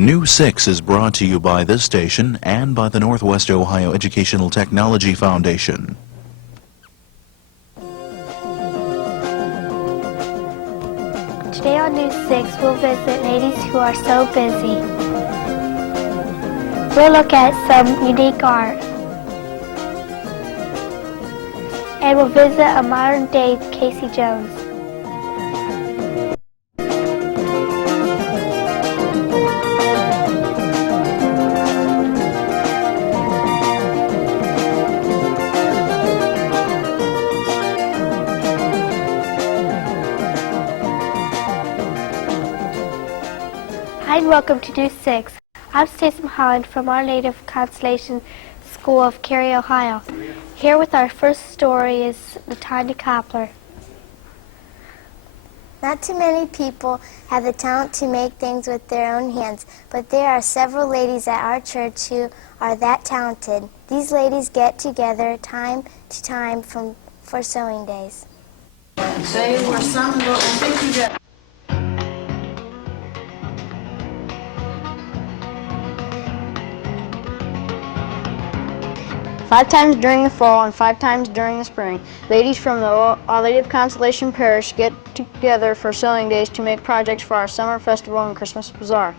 New 6 is brought to you by this station and by the Northwest Ohio Educational Technology Foundation. Today on News 6, we'll visit ladies who are so busy. We'll look at some unique art. And we'll visit a modern-day Casey Jones. Hi and welcome to News 6. I'm Stacey Holland from our native Consolation School of Carey, Ohio. Here with our first story is the Tiny Cobbler. Not too many people have the talent to make things with their own hands, but there are several ladies at our church who are that talented. These ladies get together time to time for sewing days. They were some little 50. 5 times during the fall and 5 times during the spring, ladies from the Our Lady of Consolation Parish get together for sewing days to make projects for our summer festival and Christmas bazaar.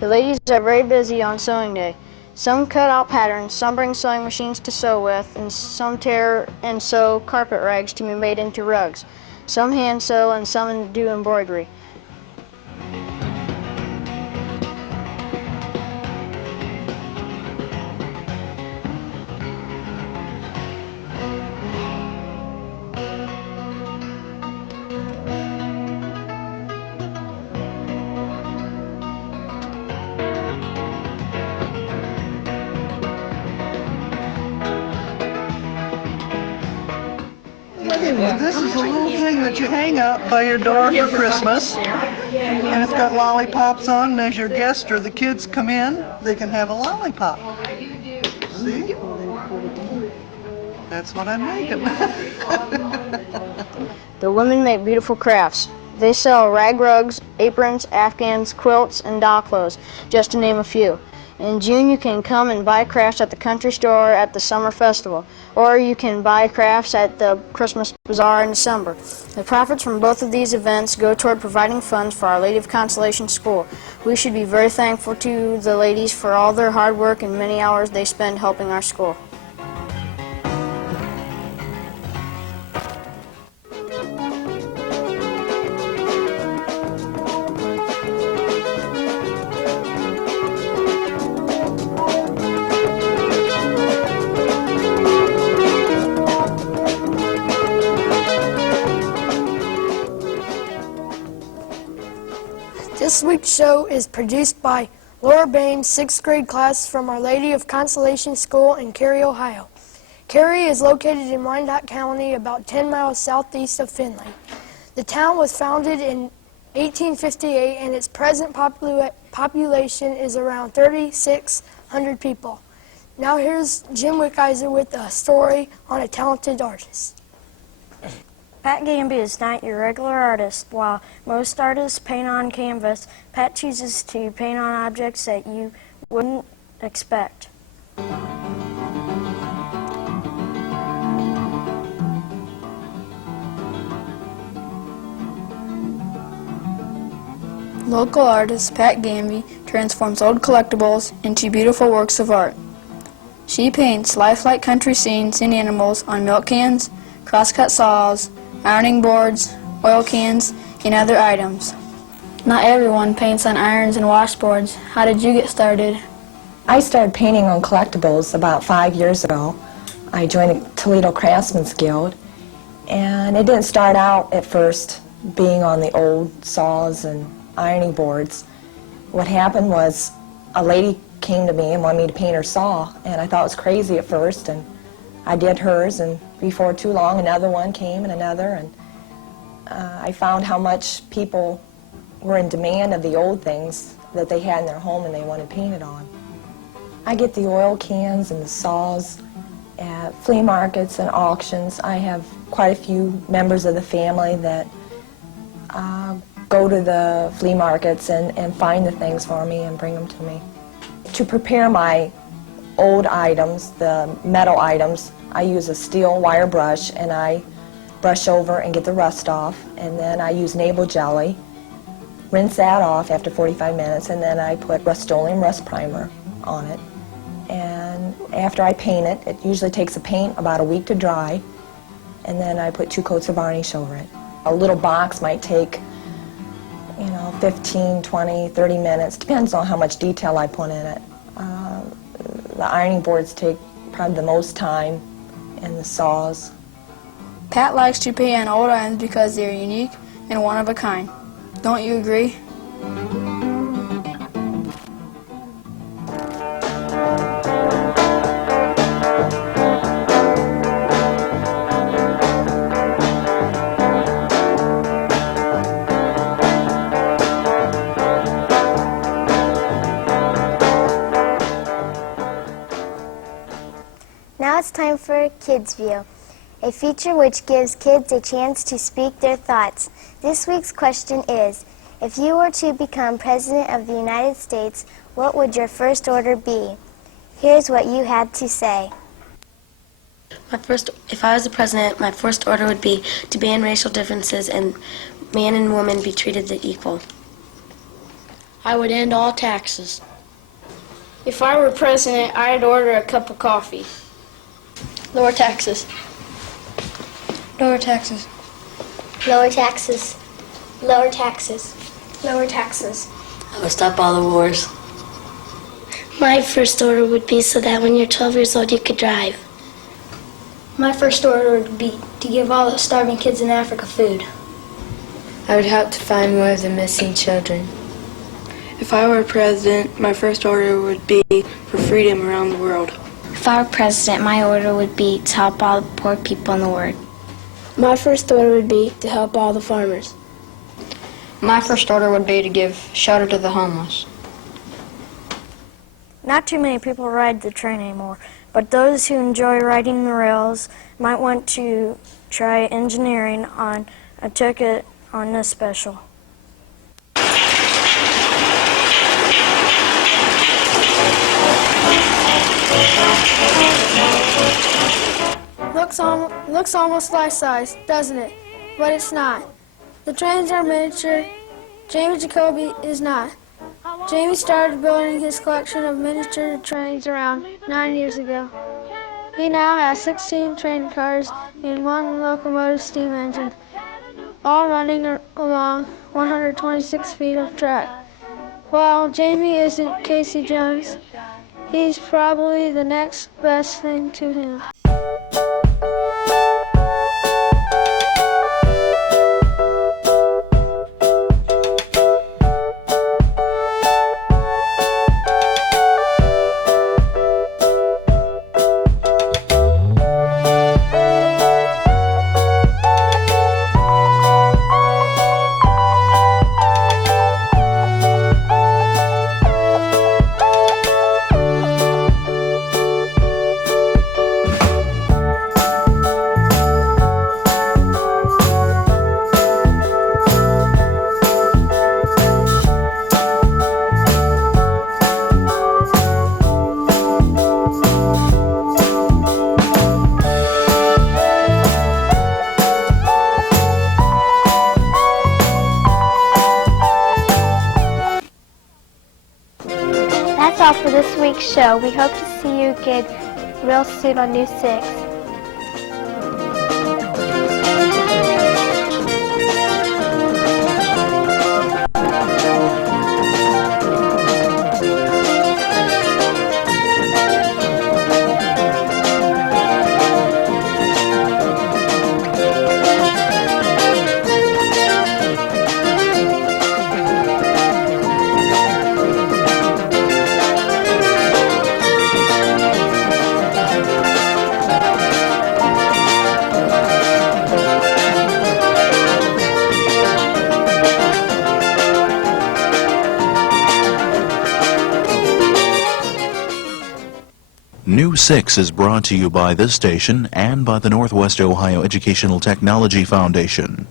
The ladies are very busy on sewing day. Some cut out patterns, some bring sewing machines to sew with, and some tear and sew carpet rags to be made into rugs. Some hand sew and some do embroidery. This is a little thing that you hang up by your door for Christmas, and it's got lollipops on, and as your guests or the kids come in, they can have a lollipop. See? That's what I'm making. The women make beautiful crafts. They sell rag rugs, aprons, afghans, quilts, and doll clothes, just to name a few. In June, you can come and buy crafts at the country store at the summer festival, or you can buy crafts at the Christmas bazaar in December. The profits from both of these events go toward providing funds for Our Lady of Consolation School. We should be very thankful to the ladies for all their hard work and many hours they spend helping our school. This week's show is produced by Laura Bain's 6th grade class from Our Lady of Consolation School in Carey, Ohio. Carey is located in Wyandotte County, about 10 miles southeast of Findlay. The town was founded in 1858 and its present population is around 3,600 people. Now here's Jim Wickizer with a story on a talented artist. Pat Gamby is not your regular artist. While most artists paint on canvas, Pat chooses to paint on objects that you wouldn't expect. Local artist Pat Gamby transforms old collectibles into beautiful works of art. She paints lifelike country scenes and animals on milk cans, crosscut saws, ironing boards, oil cans, and other items. Not everyone paints on irons and washboards. How did you get started? I started painting on collectibles about 5 years ago. I joined the Toledo Craftsman's Guild, and it didn't start out at first being on the old saws and ironing boards. What happened was a lady came to me and wanted me to paint her saw, and I thought it was crazy at first, and I did hers, and before too long another one came and another, and I found how much people were in demand of the old things that they had in their home and they wanted painted on. I get the oil cans and the saws at flea markets and auctions. I have quite a few members of the family that go to the flea markets and find the things for me and bring them to me. To prepare my old items, the metal items, I use a steel wire brush and I brush over and get the rust off, and then I use Navel jelly, rinse that off after 45 minutes, and then I put Rust-Oleum rust primer on it. And after I paint it, it usually takes the paint about a week to dry, and then I put 2 coats of varnish over it. A little box might take, 15, 20, 30 minutes, depends on how much detail I put in it. The ironing boards take probably the most time, and the saws. Pat likes to paint on old items because they're unique and one of a kind. Don't you agree? Now it's time for Kids View, a feature which gives kids a chance to speak their thoughts. This week's question is, if you were to become President of the United States, what would your first order be? Here's what you had to say. If I was the president, my first order would be to ban racial differences and man and woman be treated equal. I would end all taxes. If I were president, I'd order a cup of coffee. Lower taxes. Lower taxes. Lower taxes. Lower taxes. Lower taxes. I would stop all the wars. My first order would be so that when you're 12 years old you could drive. My first order would be to give all the starving kids in Africa food. I would help to find more of the missing children. If I were president, my first order would be for freedom around the world. If I were president, my order would be to help all the poor people in the world. My first order would be to help all the farmers. My first order would be to give shelter to the homeless. Not too many people ride the train anymore, but those who enjoy riding the rails might want to try engineering on a ticket on this special. Looks almost life-size, doesn't it? But it's not. The trains are miniature. Jamie Jacoby is not. Jamie started building his collection of miniature trains around 9 years ago. He now has 16 train cars and 1 locomotive steam engine, all running along 126 feet of track. While Jamie isn't Casey Jones, he's probably the next best thing to him. That's all for this week's show. We hope to see you again real soon on News 6. News 6 is brought to you by this station and by the Northwest Ohio Educational Technology Foundation.